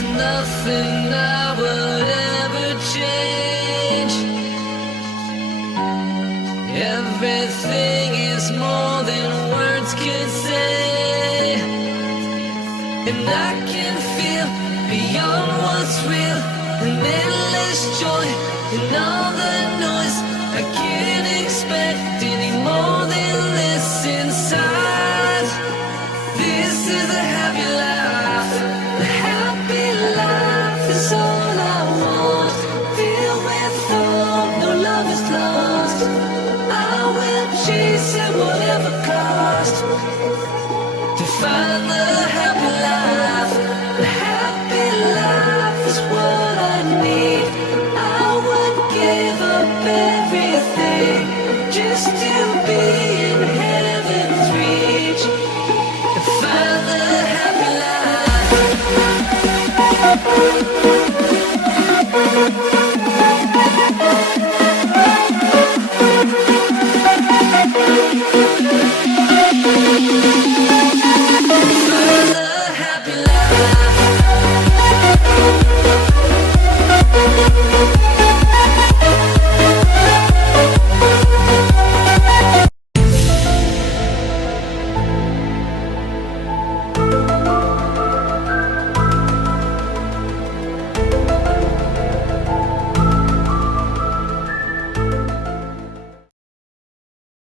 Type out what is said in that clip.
There's nothing I would ever change. Everything is more than words could say, and I can feel beyond what's real, an endless joy in all the noise. I can't expect any more than this inside. This is a happy life. The happy life is all I want. Filled with hope, no love is lost. I will chase at whatever cost to find the happy life. The happy life is what I need. I would give up everything just to be in heaven's reach and find the happy life.